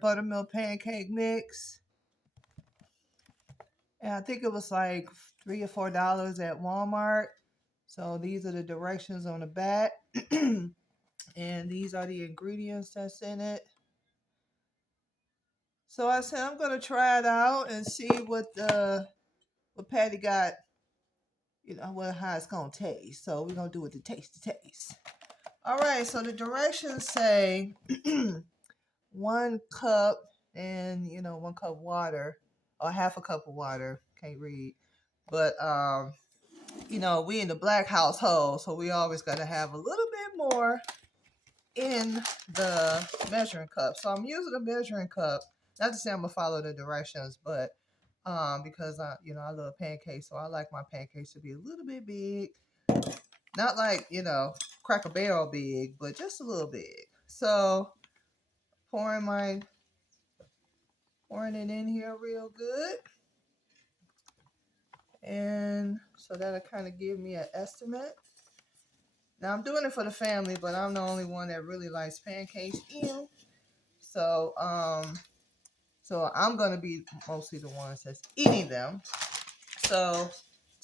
buttermilk pancake mix. And I think it was like $3 or $4 at Walmart. So these are the directions on the back. And these are the ingredients that's in it. So I said I'm gonna try it out and see what Patty got, how it's gonna taste. So we're gonna do it to taste. All right, so the directions say 1 cup and 1 cup water or half a cup of water. Can't read. But we in the black household, so we always gotta have a little bit more in the measuring cup. So I'm using a measuring cup. Not to say I'm gonna follow the directions, but because I love pancakes, so I like my pancakes to be a little bit big. Not like, Cracker Barrel big, but just a little big. So pouring it in here real good. And so that'll kind of give me an estimate. Now I'm doing it for the family, but I'm the only one that really likes pancakes. So I'm gonna be mostly the ones that's eating them. So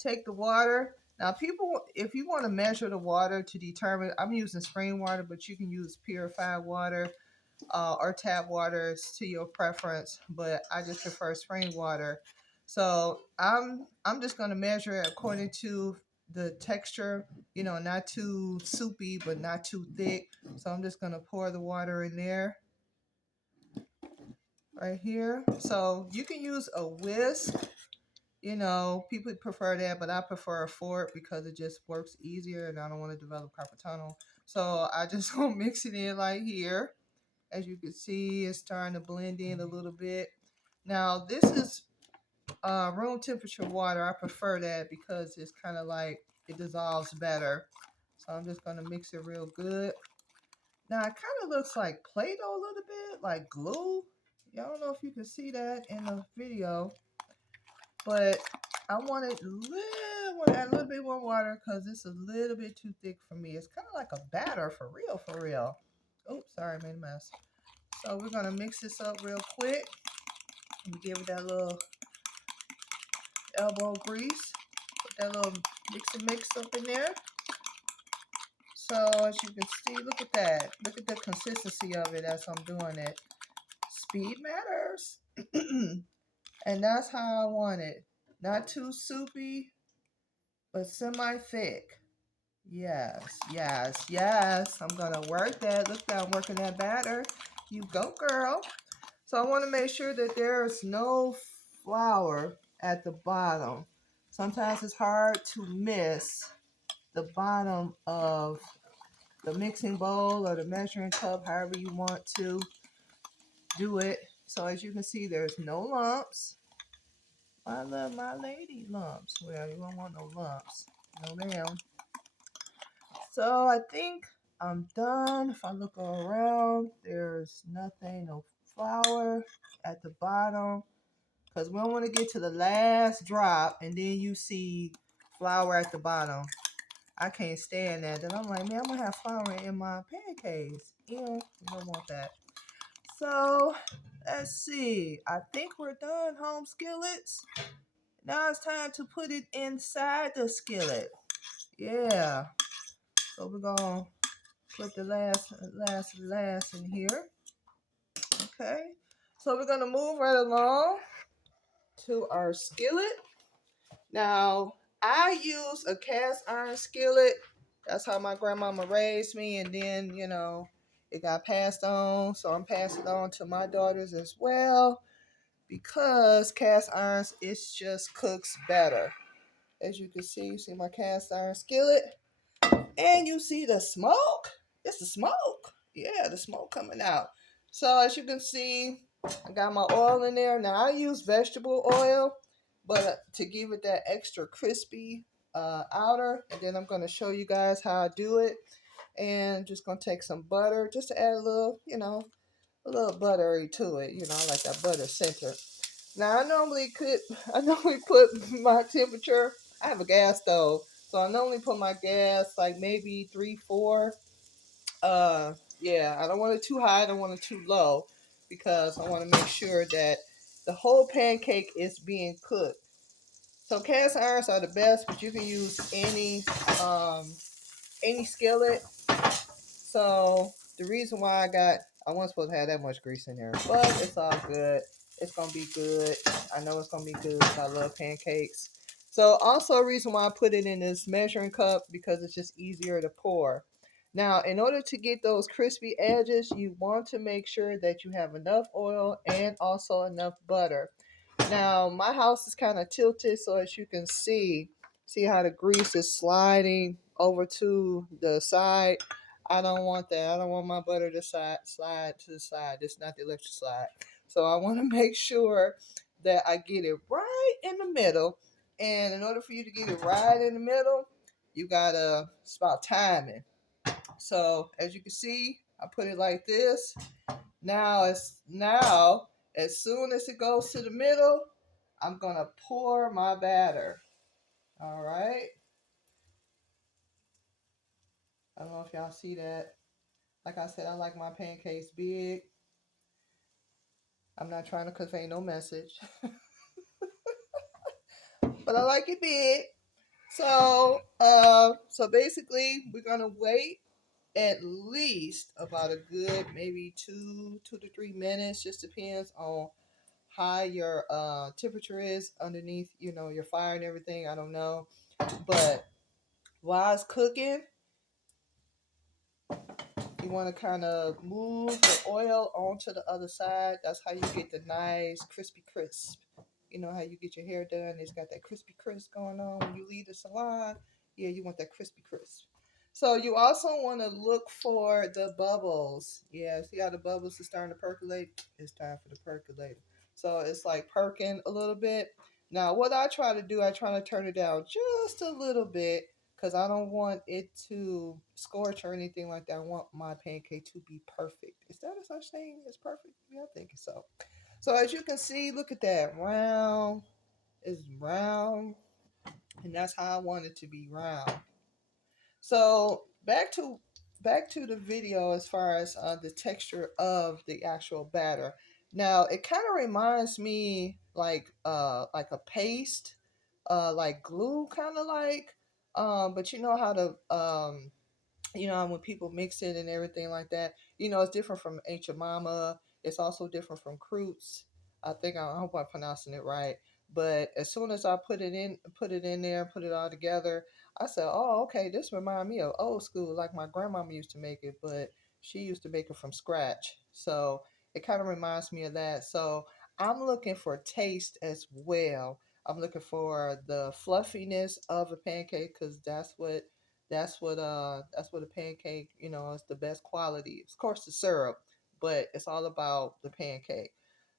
take the water. Now people, if you want to measure the water to determine, I'm using spring water, but you can use purified water or tap water. It's to your preference, but I just prefer spring water. So I'm just gonna measure it according to the texture, not too soupy, but not too thick. So I'm just gonna pour the water in there right here. So you can use a whisk. People prefer that, but I prefer a fork because it just works easier and I don't want to develop carpal tunnel. So I just gonna mix it in like here. As you can see, it's starting to blend in a little bit. Now this is room temperature water. I prefer that because it's kind of like it dissolves better. So I'm just gonna mix it real good. Now it kind of looks like Play-Doh a little bit, like glue. I don't know if you can see that in the video, but I wanted want to add a little bit more water because it's a little bit too thick for me. It's kind of like a batter for real. Oops, sorry, I made a mess. So we're gonna mix this up real quick and give it that little elbow grease. Put that little mix up in there. So as you can see, look at that. Look at the consistency of it as I'm doing it. Speed matters. And that's how I want it. Not too soupy, but semi-thick. Yes. I'm gonna work that. Look, I'm working that batter. You go, girl. So I want to make sure that there's no flour at the bottom. Sometimes it's hard to miss the bottom of the mixing bowl or the measuring cup, however you want to do it. So as you can see, there's no lumps. I love my lady lumps. Well, you don't want no lumps. No, ma'am. So I think I'm done. If I look around, there's nothing, no flour at the bottom. Because we don't want to get to the last drop and then you see flour at the bottom. I can't stand that. Then I'm like, man, I'm going to have flour in my pancakes. You don't want that. So let's see. I think we're done, home skillets. Now it's time to put it inside the skillet. Yeah. So we're going to put the last in here. Okay. So we're going to move right along to our skillet. Now, I use a cast iron skillet. That's how my grandmama raised me. And then, it got passed on. So I'm passing it on to my daughters as well. Because cast irons, it just cooks better. As you can see, you see my cast iron skillet. And you see the smoke. It's the smoke. Yeah, the smoke coming out. So as you can see, I got my oil in there. Now I use vegetable oil, but to give it that extra crispy outer. And then I'm going to show you guys how I do it. And just going to take some butter just to add a little, a little buttery to it. I like that butter center. Now I normally put my temperature. I have a gas stove, so I normally put my gas like maybe 3, 4. Yeah, I don't want it too high. I don't want it too low. because I want to make sure that the whole pancake is being cooked. So cast irons are the best, but you can use any skillet. So the reason why I wasn't supposed to have that much grease in there, but it's all good. It's gonna be good. I know it's gonna be good because I love pancakes. So also a reason why I put it in this measuring cup because it's just easier to pour. Now, in order to get those crispy edges, you want to make sure that you have enough oil and also enough butter. Now, my house is kind of tilted, so as you can see how the grease is sliding over to the side. I don't want that. I don't want my butter to slide to the side. It's not the electric slide. So I want to make sure that I get it right in the middle. And in order for you to get it right in the middle, you gotta, it's about timing. So as you can see, I put it like this. Now as soon as it goes to the middle, I'm gonna pour my batter. All right. I don't know if y'all see that. Like I said, I like my pancakes big. I'm not trying to convey no message, but I like it big. So basically, we're gonna wait at least about a good maybe 2 to 3 minutes. Just depends on how your temperature is underneath, your fire and everything. I don't know, but while it's cooking, you want to kind of move the oil onto the other side. That's how you get the nice crispy crisp. You know how you get your hair done? It's got that crispy crisp going on when you leave the salon. Yeah, you want that crispy crisp. So you also want to look for the bubbles. Yeah, see how the bubbles are starting to percolate? It's time for the percolator. So it's like perking a little bit. Now, what I try to do, I try to turn it down just a little bit because I don't want it to scorch or anything like that. I want my pancake to be perfect. Is that a such thing as perfect? Yeah, I think so. So as you can see, look at that. Round is round, and that's how I want it to be round. So back to the video as far as the texture of the actual batter. Now it kind of reminds me like a paste, like glue, kind of like. But you know how to when people mix it and everything like that, it's different from Ancient Mama. It's also different from Croots. I hope I'm pronouncing it right. But as soon as I put it in there, put it all together, I said, "Oh, okay, this remind me of old school, like my grandmama used to make it, but she used to make it from scratch." So it kind of reminds me of that. So I'm looking for taste as well. I'm looking for the fluffiness of a pancake because that's what a pancake, is the best quality. Of course the syrup, but it's all about the pancake.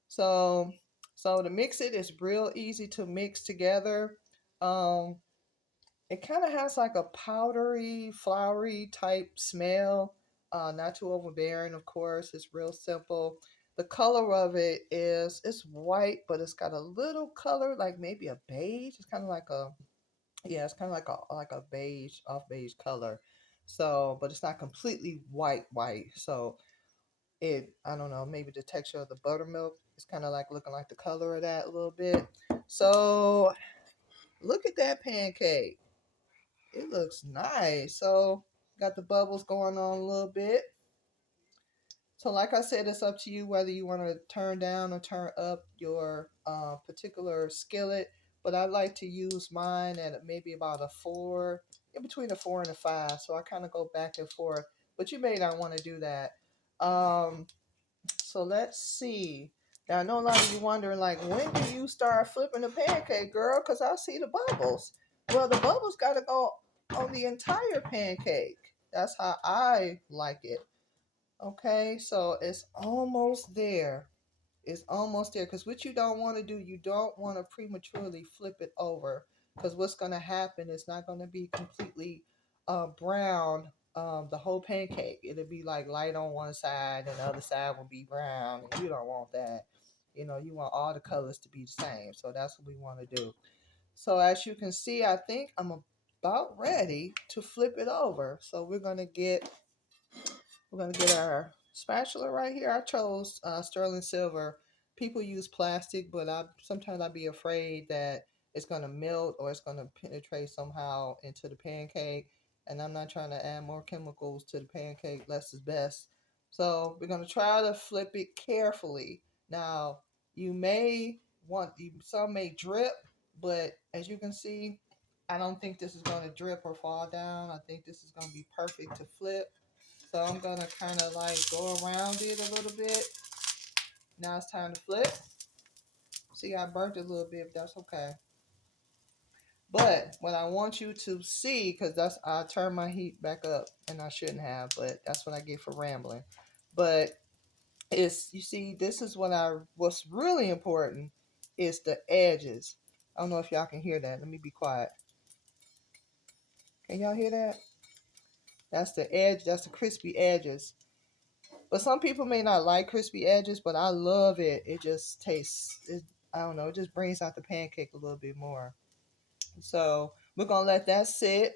So so to mix it is real easy to mix together. Um it kind of has like a powdery, floury type smell. Not too overbearing, of course. It's real simple. The color of it is it's white, but it's got a little color, like maybe a beige. It's kind of like a yeah, it's kind of like a beige, off beige color. So, but it's not completely white. So I don't know, maybe the texture of the buttermilk is kind of like looking like the color of that a little bit. So look at that pancake. It looks nice. So got the bubbles going on a little bit. So like I said, it's up to you whether you want to turn down or turn up your particular skillet. But I like to use mine at maybe about a 4, in between a 4 and a 5. So I kind of go back and forth. But you may not want to do that. So let's see. Now I know a lot of you wondering, like, when do you start flipping the pancake, girl? Because I see the bubbles. Well, the bubbles got to go on the entire pancake. That's how I like it. Okay, so it's almost there. It's almost there. Because what you don't want to do, you don't want to prematurely flip it over. Because what's going to happen is not going to be completely brown, the whole pancake. It'll be like light on one side and the other side will be brown. And you don't want that. You want all the colors to be the same. So that's what we want to do. So as you can see, I think I'm about ready to flip it over. So we're going to get our spatula right here. I chose sterling silver. People use plastic, but sometimes I'd be afraid that it's gonna melt or it's gonna penetrate somehow into the pancake. And I'm not trying to add more chemicals to the pancake. Less is best. So we're gonna try to flip it carefully. Now you may some may drip, but as you can see, I don't think this is gonna drip or fall down. I think this is gonna be perfect to flip. So I'm gonna kind of like go around it a little bit. Now it's time to flip. See, I burnt it a little bit, but that's okay. But what I want you to see, because I turned my heat back up and I shouldn't have, but that's what I get for rambling. But it's, you see, this is what's really important is the edges. I don't know if y'all can hear that. Let me be quiet. Can y'all hear that? That's the edge. That's the crispy edges. But some people may not like crispy edges, but I love it. It just tastes, I don't know, it just brings out the pancake a little bit more. So we're going to let that sit.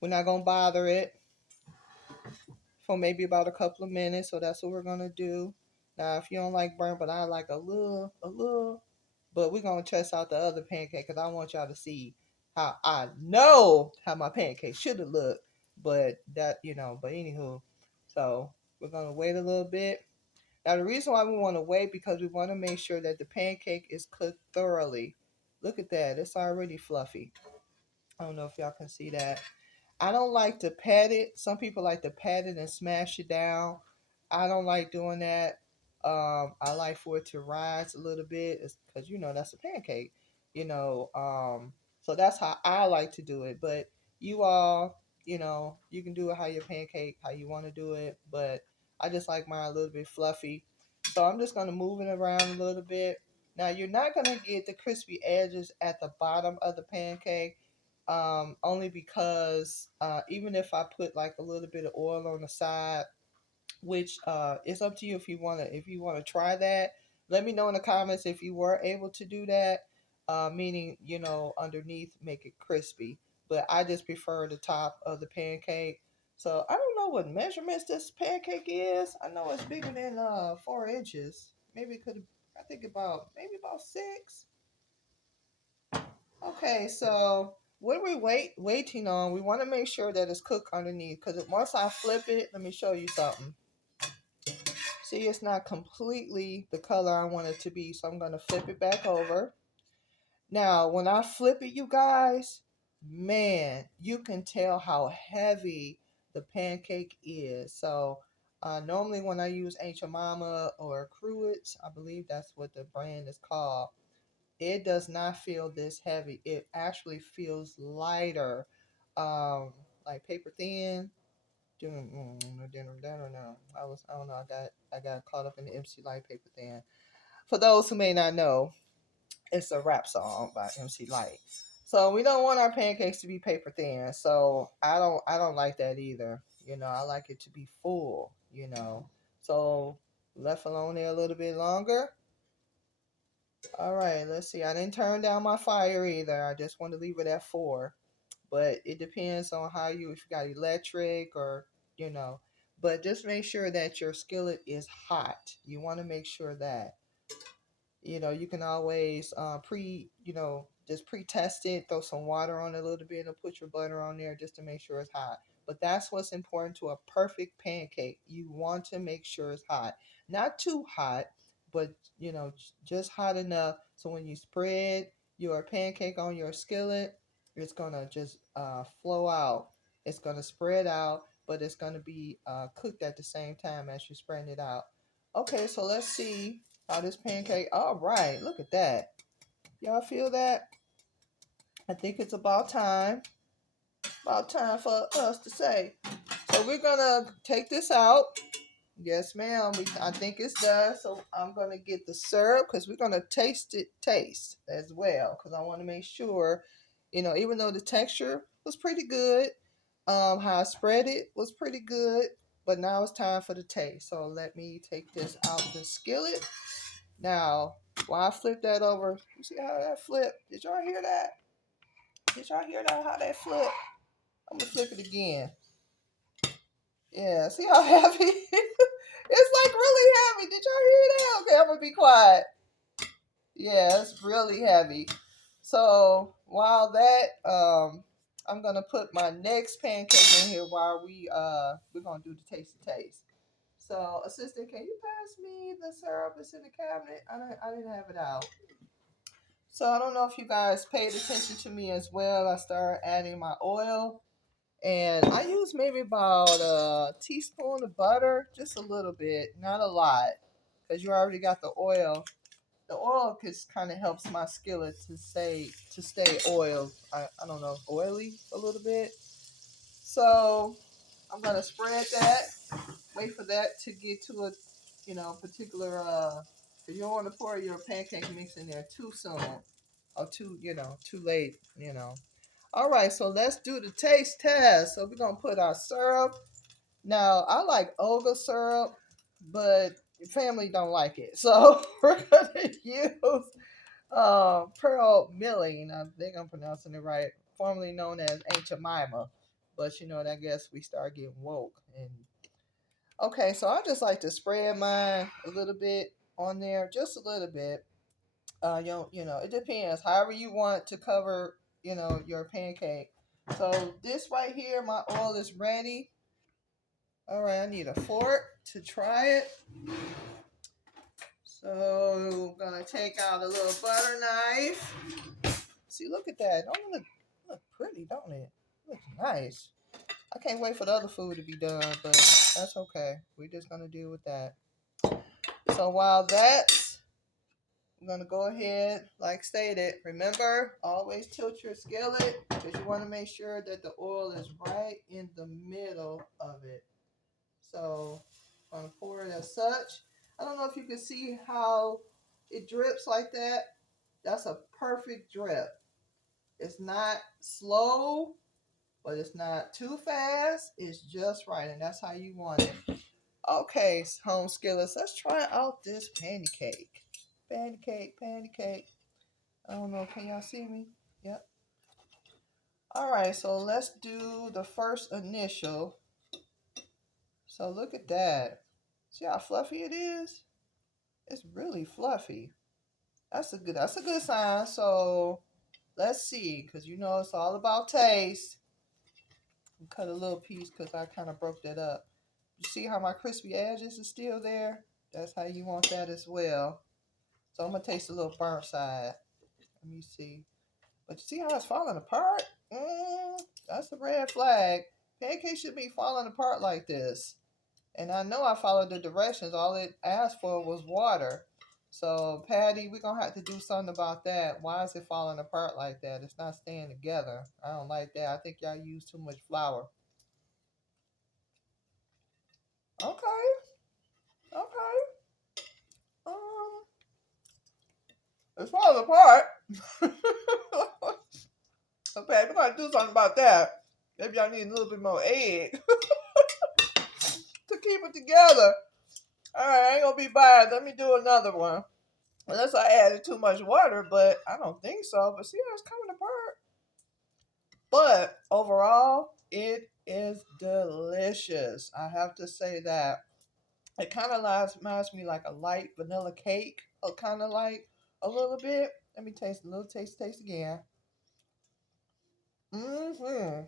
We're not going to bother it for maybe about a couple of minutes. So that's what we're going to do. Now, if you don't like burnt, but I like a little, but we're going to test out the other pancake because I want y'all to see how I know how my pancake should have looked. But but anywho, so we're going to wait a little bit. Now, the reason why we want to wait because we want to make sure that the pancake is cooked thoroughly. Look at that. It's already fluffy. I don't know if y'all can see that. I don't like to pat it. Some people like to pat it and smash it down. I don't like doing that. I like for it to rise a little bit because that's a pancake. You know, so that's how I like to do it. But you all, you can do it how your pancake, how you want to do it. But I just like mine a little bit fluffy. So I'm just gonna move it around a little bit. Now you're not gonna get the crispy edges at the bottom of the pancake only because even if I put like a little bit of oil on the side, which it's up to you if you wanna try that. Let me know in the comments if you were able to do that, meaning underneath make it crispy. But I just prefer the top of the pancake. So I don't know what measurements this pancake is. I know it's bigger than 4 inches. Maybe it could. I think maybe about 6. Okay, so what are we waiting on? We want to make sure that it's cooked underneath because once I flip it, let me show you something. See, it's not completely the color I want it to be, so I'm going to flip it back over. Now, when I flip it, you guys, man, you can tell how heavy the pancake is. So normally when I use Aunt Mama or Cruets, I believe that's what the brand is called, it does not feel this heavy. It actually feels lighter, like paper thin. No. I don't know. I got caught up in the MC Light paper thin. For those who may not know, it's a rap song by MC Light. So we don't want our pancakes to be paper thin. So I don't like that either. I like it to be full. So left alone there a little bit longer. All right, let's see. I didn't turn down my fire either. I just want to leave it at 4. But it depends on if you got electric or, you know. But just make sure that your skillet is hot. You want to make sure that. You can always just pre-test it, throw some water on it a little bit, and put your butter on there just to make sure it's hot. But that's what's important to a perfect pancake. You want to make sure it's hot. Not too hot, but just hot enough so when you spread your pancake on your skillet, it's gonna just flow out. It's gonna spread out, but it's gonna be cooked at the same time as you're spreading it out. Okay, so let's see how this pancake. All right, look at that. Y'all feel that? I think it's about time. About time for us to say. So we're gonna take this out. Yes, ma'am. I think it's done. So I'm gonna get the syrup because we're gonna taste as well because I want to make sure, even though the texture was pretty good, how I spread it was pretty good, but now it's time for the taste. So let me take this out the skillet. Now, while I flip that over, you see how that flipped? Did y'all hear that? Did y'all hear that? How that flipped? I'm gonna flip it again. Yeah, see how heavy? It's like really heavy. Did y'all hear that? Okay, I'm gonna be quiet. Yeah, it's really heavy. So while that I'm gonna put my next pancake in here while we're gonna do the taste. So assistant, can you pass me the syrup? It's in the cabinet. I didn't have it out. So I don't know if you guys paid attention to me as well. I started adding my oil. And I use maybe about a teaspoon of butter, just a little bit, not a lot, because you already got the oil. The oil just kind of helps my skillet to stay oiled. I don't know, oily a little bit. So I'm gonna spread that. Wait for that to get to a particular. Cause you don't want to pour your pancake mix in there too soon or too late. All right, so let's do the taste test. So we're gonna put our syrup. Now I like Olga syrup, but family don't like it, so we're gonna use Pearl Milling. I think I'm pronouncing it right. Formerly known as Aunt Jemima, but I guess we start getting woke. And okay, so I just like to spread mine a little bit on there, just a little bit. It depends. However you want to cover, your pancake. So this right here, my oil is ready. All right, I need a fork to try it. So I'm gonna take out a little butter knife. See, look at that. Don't it look pretty, don't it? Looks nice. I can't wait for the other food to be done, but that's okay. We're just gonna deal with that. So while that's I'm gonna go ahead, like stated. Remember, always tilt your skillet because you want to make sure that the oil is right in the middle of it. So I'm gonna pour it as such. I don't know if you can see how it drips like that. That's a perfect drip. It's not slow, but it's not too fast. It's just right, and that's how you want it. Okay, home skillets, let's try out this pancake. Pancake. I don't know. Can y'all see me? Yep. All right, so let's do the first initial. So look at that. See how fluffy it is? It's really fluffy. That's a good sign. So let's see, because it's all about taste. Cut a little piece because I kind of broke that up. You see how my crispy edges are still there? That's how you want that as well. So I'm gonna taste a little burnt side. Let me see. But you see how it's falling apart? That's a red flag. Pancakes should be falling apart like this. And I know I followed the directions. All it asked for was water. So, Patty, we're going to have to do something about that. Why is it falling apart like that? It's not staying together. I don't like that. I think y'all use too much flour. Okay. Okay. Um, it's falling apart. Okay, we're going to do something about that. Maybe I need a little bit more egg to keep it together. All right, I ain't gonna be bad. Let me do another one. Unless I added too much water, but I don't think so. But see how it's coming apart. But overall, it is delicious. I have to say that. It kind of reminds me like a light vanilla cake, or kind of like a little bit. Let me taste a little taste again. Mm-hmm.